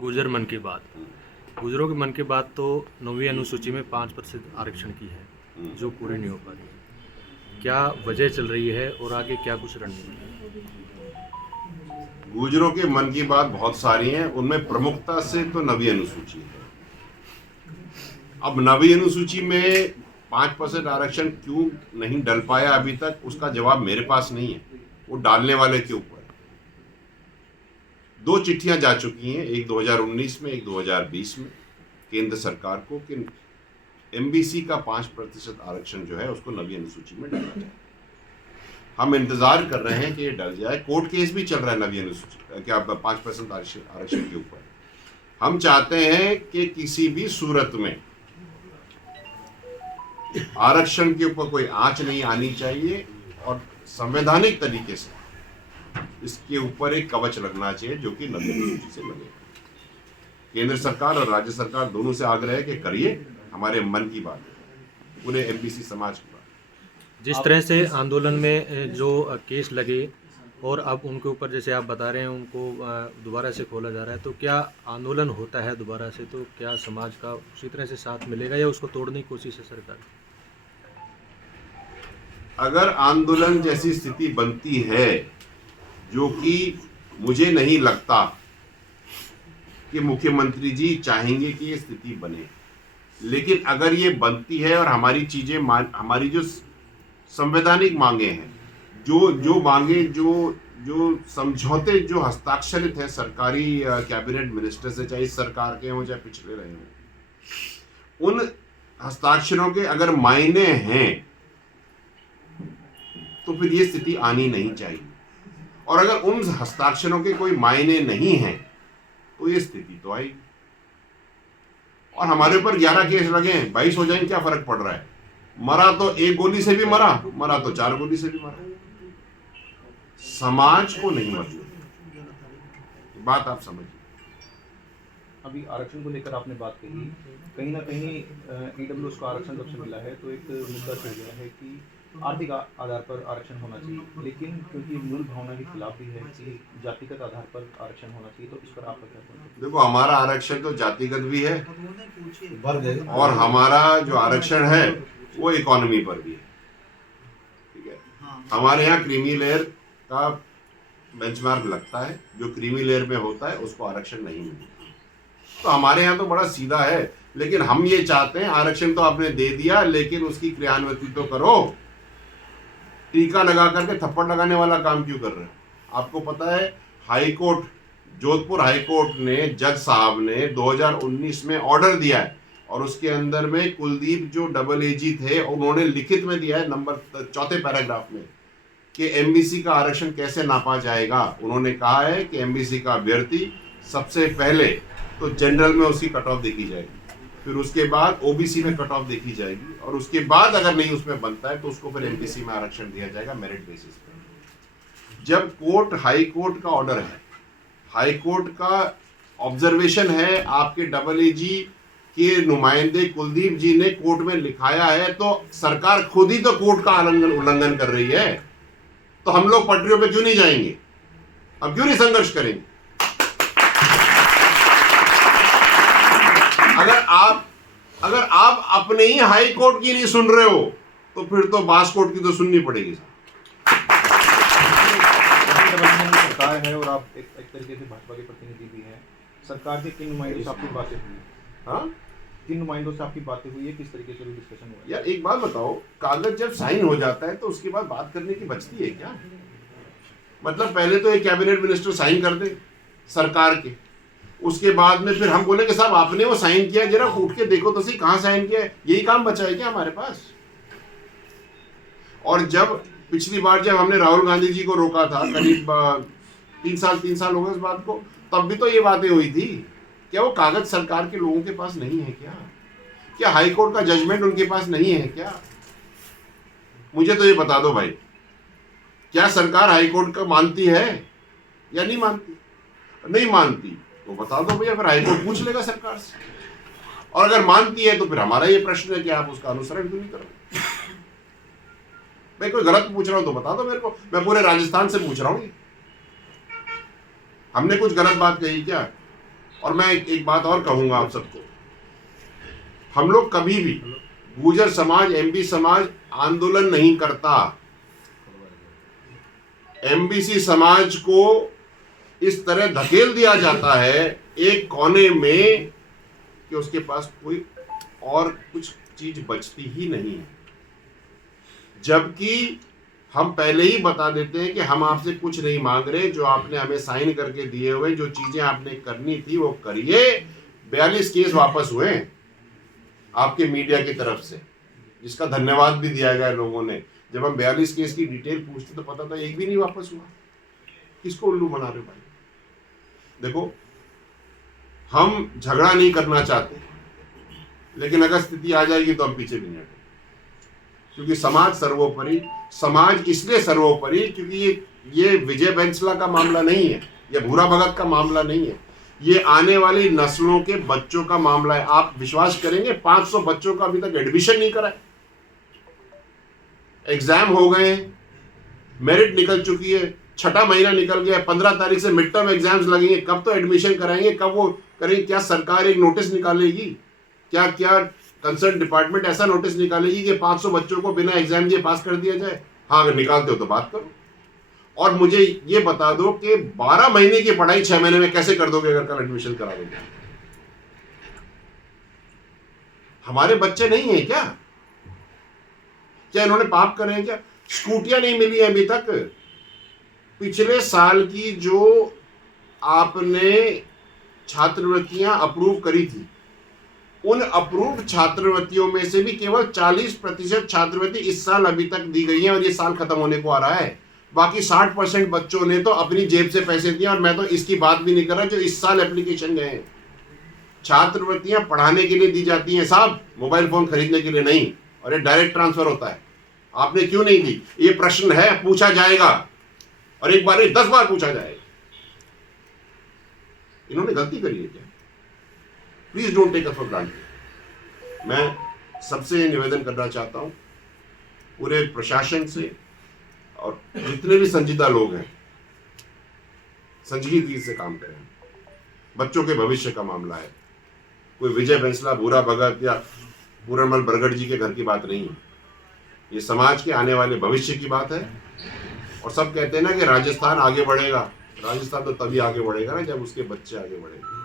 गुर्जर मन की बात। गुर्जरों के मन की बात तो 9वीं अनुसूची में 5% आरक्षण की है जो पूरी नहीं हो पा रही है। क्या वजह चल रही है और आगे क्या कुछ रणनीति है? गुर्जरों के मन की बात बहुत सारी हैं, उनमें प्रमुखता से तो 9वीं अनुसूची है। अब 9वीं अनुसूची में 5% आरक्षण क्यों नहीं डल पाया अभी तक, उसका जवाब मेरे पास नहीं है, वो डालने वाले के ऊपर। 2 चिट्ठियां जा चुकी हैं, एक 2019 में, एक 2020 में केंद्र सरकार को कि एमबीसी का 5% आरक्षण जो है उसको 9वीं अनुसूची में डाला जाए। हम इंतजार कर रहे हैं कि ये डल जाए। कोर्ट केस भी चल रहा है 9वीं अनुसूची क्या 5% आरक्षण के ऊपर। हम चाहते हैं कि किसी भी सूरत में आरक्षण के ऊपर कोई आंच नहीं आनी चाहिए और संवैधानिक तरीके से इसके ऊपर एक कवच लगना चाहिए जो कि 9वीं अनुसूची से लगे। केंद्र सरकार और राज्य सरकार दोनों से आग्रह है कि करिए, हमारे मन की बात है, पूरे एमबीसी समाज की बात। जिस तरह से आंदोलन में जो केस लगे और अब उनके ऊपर जैसे आप बता रहे हैं उनको दोबारा से खोला जा रहा है, तो क्या आंदोलन होता है दोबारा से तो क्या समाज का उसी तरह से साथ मिलेगा या उसको तोड़ने की कोशिश है सरकार? अगर आंदोलन जैसी स्थिति बनती है, जो कि मुझे नहीं लगता कि मुख्यमंत्री जी चाहेंगे कि ये स्थिति बने, लेकिन अगर ये बनती है और हमारी चीजें हमारी जो संवैधानिक मांगे हैं, जो मांगे जो समझौते जो हस्ताक्षरित है सरकारी कैबिनेट मिनिस्टर से, चाहे इस सरकार के हों चाहे पिछले रहे हों, उन हस्ताक्षरों के अगर मायने हैं तो फिर ये स्थिति आनी नहीं चाहिए। और अगर उन हस्ताक्षरों के कोई मायने नहीं हैं तो ये स्थिति तो आएगी। और हमारे ऊपर 11 केस लगे हैं, 22 हो जाएंगे, क्या फर्क पड़ रहा है? मरा तो 1 गोली से भी मरा तो 4 गोली से भी मरा। समाज को नहीं मरना, बात आप समझिए। अभी आरक्षण को लेकर आपने बात कही, कहीं ना कहीं ईडब्ल्यूएस को आरक्षण जब से मिला है तो एक मुद्दा चल गया है कि आर्थिक आधार पर आरक्षण होना चाहिए, लेकिन क्योंकि मूल भावना के खिलाफ भी है कि जातिगत आधार पर आरक्षण होना चाहिए, तो इस पर आपका क्या कहना है? देखो, हमारा आरक्षण तो जातिगत भी है और हमारा जो आरक्षण है वो इकोनॉमी पर भी है। ठीक है, हमारे यहाँ क्रीमी लेयर का बेंचमार्क लगता है, जो क्रीमी लेयर में होता है उसको आरक्षण नहीं मिलता। तो हमारे यहाँ तो बड़ा सीधा है, लेकिन हम ये चाहते हैं आरक्षण तो आपने दे दिया, लेकिन उसकी क्रियान्विति तो करो। टीका लगा करके थप्पड़ लगाने वाला काम क्यों कर रहे हैं? आपको पता है, high court, Jodhpur high court ने, जज साहब ने 2019 में ऑर्डर दिया है और उसके अंदर में कुलदीप जो डबल एजी थे उन्होंने लिखित में दिया है नंबर 4 पैराग्राफ में कि एमबीसी का आरक्षण कैसे नापा जाएगा। उन्होंने कहा है कि एमबीसी का अभ्यर्थी सबसे पहले तो जनरल में उसकी कट ऑफ देखी जाएगी, फिर उसके बाद ओबीसी में कट ऑफ देखी जाएगी और उसके बाद अगर नहीं उसमें बनता है तो उसको फिर एमबीसी में आरक्षण दिया जाएगा मेरिट बेसिस पर। जब कोर्ट, हाई कोर्ट का ऑर्डर है, हाई कोर्ट का ऑब्जर्वेशन है, आपके डबल एजी के नुमाइंदे कुलदीप जी ने कोर्ट में लिखाया है, तो सरकार खुद ही तो कोर्ट का उल्लंघन कर रही है। तो हम लोग पटरियों पे क्यों नहीं जाएंगे? अब क्यों नहीं संघर्ष करेंगे? अगर आप अपने ही हाई कोर्ट की नहीं सुन रहे हो तो फिर तो बास कोर्ट की तो सुननी पड़ेगी। सरकार है और आप एक तरीके से भाजपा के प्रतिनिधि भी हैं, सरकार के किन नुमाइंदों से आपकी बातें हुई? हाँ, किन नुमाइंदों से आपकी बातें हुई है, किस तरीके से डिस्कशन हुआ? यार एक बात बताओ, कागज जब साइन हो जाता है तो उसके बाद बात करने की बचती है क्या? मतलब पहले तो एक कैबिनेट मिनिस्टर साइन कर दे सरकार के, उसके बाद में फिर हम बोले कि साहब आपने वो साइन किया, जरा उठ के देखो तो सही कहां साइन किया है। यही काम बचा है क्या हमारे पास? और जब पिछली बार जब हमने राहुल गांधी जी को रोका था, करीब 3 साल हो गए उस बात को, तब भी तो ये बातें हुई थी। क्या वो कागज सरकार के लोगों के पास नहीं है क्या हाई कोर्ट का जजमेंट उनके पास नहीं है क्या? मुझे तो ये बता दो भाई, क्या सरकार हाई कोर्ट का मानती है या नहीं मानती? नहीं मानती तो बता दो भैया, फिर हाई कोर्ट पूछ लेगा सरकार से। और अगर मानती है तो फिर हमारा ये प्रश्न है कि आप उसका अनुसरण क्यों नहीं कर रहे? मैं कोई गलत पूछ रहा हूं तो बता दो मेरे को, मैं पूरे राजस्थान से पूछ रहा हूं, हमने कुछ गलत बात कही क्या? और मैं एक बात और कहूंगा आप सबको, हम लोग कभी भी, गुर्जर समाज, एमबी समाज आंदोलन नहीं करता। एमबीसी समाज को इस तरह धकेल दिया जाता है एक कोने में कि उसके पास कोई और कुछ चीज बचती ही नहीं है, जबकि हम पहले ही बता देते हैं कि हम आपसे कुछ नहीं मांग रहे, जो आपने हमें साइन करके दिए हुए जो चीजें आपने करनी थी वो करिए। 42 केस वापस हुए आपके मीडिया की तरफ से, जिसका धन्यवाद भी दिया गया लोगों ने। जब हम 42 केस की डिटेल पूछते तो पता था एक भी नहीं वापस हुआ। किसको उल्लू बना रहे भाई? देखो, हम झगड़ा नहीं करना चाहते, लेकिन अगर स्थिति आ जाएगी तो हम पीछे भी नहीं हटेंगे, क्योंकि समाज सर्वोपरि। समाज इसलिए सर्वोपरि क्योंकि ये विजय बैंसला का मामला नहीं है, ये भूरा भगत का मामला नहीं है, ये आने वाली नस्लों के बच्चों का मामला है। आप विश्वास करेंगे 500 बच्चों का अभी तक एडमिशन नहीं करा है। एग्जाम हो गए, मेरिट निकल चुकी है, 6ठा महीना निकल गया, 15 तारीख से मिड टर्म एग्जाम्स लगेंगे, कब तो एडमिशन कराएंगे, कब वो करेंगे? क्या सरकार एक नोटिस निकालेगी? क्या कंसर्न डिपार्टमेंट ऐसा नोटिस निकालेगी कि 500 बच्चों को बिना एग्जाम दिए पास कर दिया जाए? हाँ, अगर निकालते हो तो बात करो, और मुझे ये बता दो कि 12 महीने की पढ़ाई 6 महीने में कैसे कर दोगे अगर कल एडमिशन करा दोगे? हमारे बच्चे नहीं है क्या? क्या इन्होंने पाप करे हैं क्या? स्कूटियां नहीं मिली अभी तक। पिछले साल की जो आपने छात्रवृत्तियां अप्रूव करी थी, उन अप्रूव्ड छात्रवृत्तियों में से भी केवल 40% छात्रवृत्ति इस साल अभी तक दी गई है, और ये साल खत्म होने को आ रहा है। बाकी 60% बच्चों ने तो अपनी जेब से पैसे दिए, और मैं तो इसकी बात भी नहीं कर रहा जो इस साल एप्लीकेशन गए हैं। छात्रवृत्तियां पढ़ाने के लिए दी जाती हैं साहब, मोबाइल फोन खरीदने के लिए नहीं, और ये डायरेक्ट ट्रांसफर होता है। आपने क्यों नहीं दी? ये प्रश्न है, पूछा जाएगा, और एक बार नहीं 10 बार पूछा जाएगा। इन्होंने गलती करी है क्या? Please don't take us for granted. मैं सबसे निवेदन करना चाहता हूं, पूरे प्रशासन से और जितने भी संजीदा लोग हैं, संजीदगी से काम करें। बच्चों के भविष्य का मामला है, कोई विजय बैंसला, भूरा भगत या पूरनमल बरगढ़ जी के घर की बात नहीं है, ये समाज के आने वाले भविष्य की बात है। और सब कहते हैं ना कि राजस्थान आगे बढ़ेगा, राजस्थान तो तभी आगे बढ़ेगा ना जब उसके बच्चे आगे बढ़ेंगे।